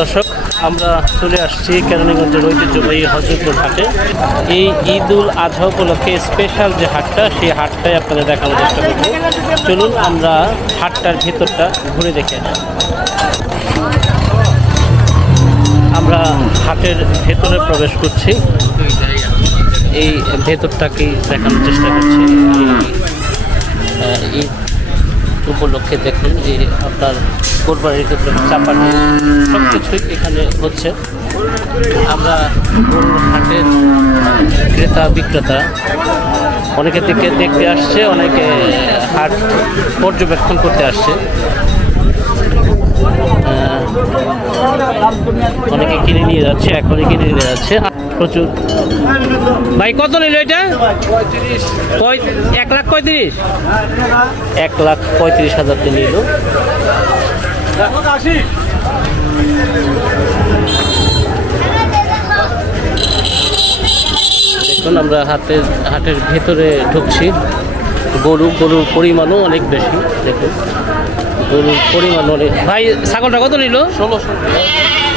দর্শক, আমরা চলে আসছি কেরানীগঞ্জের ঐতিহ্যবাহী হযরতপুর হাটে। এই ঈদ উল আজহা উপলক্ষে স্পেশাল যে হাটটা, সেই হাটটাই আপনাদের দেখানোর চেষ্টা করব। চলুন আমরা হাটটার ভেতরটা ঘুরে দেখে আসি। আমরা হাটের ভেতরে প্রবেশ করছি, এই ভেতরটাকেই দেখানোর চেষ্টা করছি। ঈদ উপলক্ষে দেখুন যে আপনার কোরবানির ক্ষেত্রে চাপাটি সব কিছুই এখানে হচ্ছে। আমরা গরুর হাটের ক্রেতা বিক্রেতা অনেকে দেখতে আসছে, অনেকে হাট পর্যবেক্ষণ করতে আসছে, অনেকে কিনে নিয়ে যাচ্ছে, এখনই কিনে নিয়ে যাচ্ছে প্রচুর। ভাই কত নিল এটা? 1,35,000। 1,35,000 নিল। দেখুন আমরা হাটের ভেতরে ঢুকছি। গরুর পরিমাণও অনেক বেশি। দেখুন গরুর পরিমাণ অনেক। ভাই ছাগলটা কত নিল?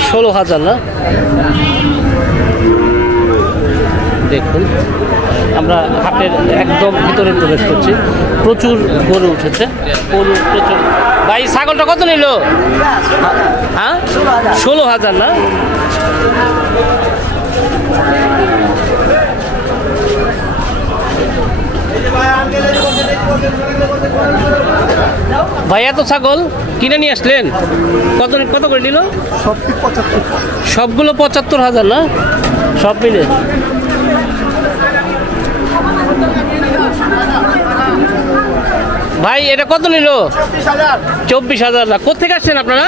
16,000 না? দেখুন আমরা হাটের একদম ভিতরে প্রবেশ করছি। প্রচুর গরু উঠেছে, গরু প্রচুর। ভাই ছাগলটা কত নিল? হ্যাঁ 16,000 না? ভাই এত ছাগল কিনে নিয়ে আসলেন, কত করে নিল? সবগুলো 75,000 না? সব মিলে ভাই এটা কত নিল? 24,000 না? কোথেকে আসছেন আপনারা?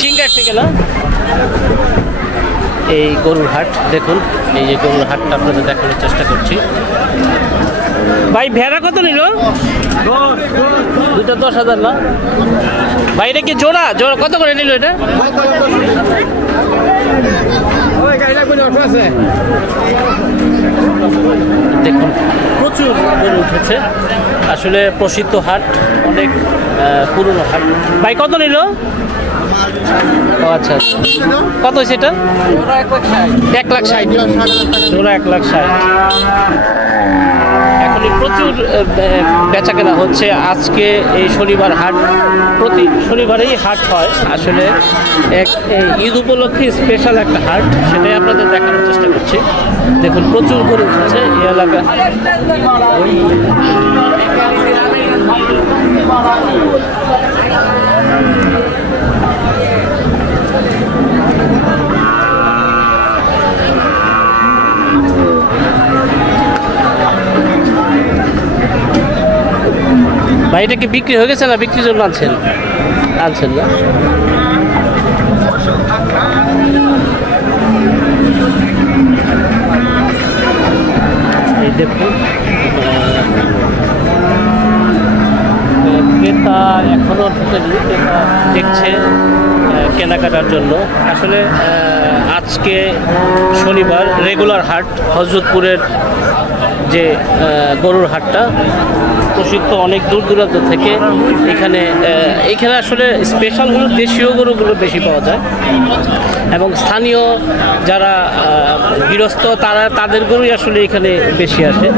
সিঙ্গার থেকে না? এই গরুর হাট দেখুন, এই যে গরুর হাটটা আপনাদের দেখানোর চেষ্টা করছি। ভাই ভেড়া কত নিল? দুটো 10,000 না? ভাই এটা কি জোড়া কত করে নিল এটা? দেখুন প্রচুর গরু উঠেছে, আসলে প্রসিদ্ধ হাট, অনেক পুরনো হাট। ভাই কত নিল? ও আচ্ছা, কত হয়েছে এটা? 1,60,000 জোড়া, 1,60,000। এখনই প্রচুর বেচা কেনা হচ্ছে। আজকে এই শনিবার হাট, প্রতি শনিবারেই হাট হয়। আসলে ঈদ উপলক্ষে স্পেশাল একটা হাট, সেটাই আপনাদের দেখানোর চেষ্টা করছি। দেখুন প্রচুর গরু উঠেছে এই এলাকা। ভাই এটা কি বিক্রি হয়ে গেছে না বিক্রির জন্য আনছেন না? এই দেখুন ক্রেতা এখনো ঢুকেনি, ক্রেতা দেখছে কেনাকাটার জন্য। আসলে আজকে শনিবার রেগুলার হাট, হযরতপুরের যে গরুর হাটটা প্রসিদ্ধ, অনেক দূর দূরান্ত থেকে এখানে আসলে স্পেশালগুলো দেশীয় গরুগুলো বেশি পাওয়া যায়, এবং স্থানীয় যারা গৃহস্থ তাদের গরুই আসলে এখানে বেশি আসে।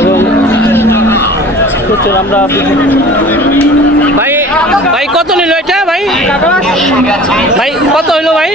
এবং প্রচুর আমরা ভাই কত নিল এটা? ভাই কত হইলো? ভাই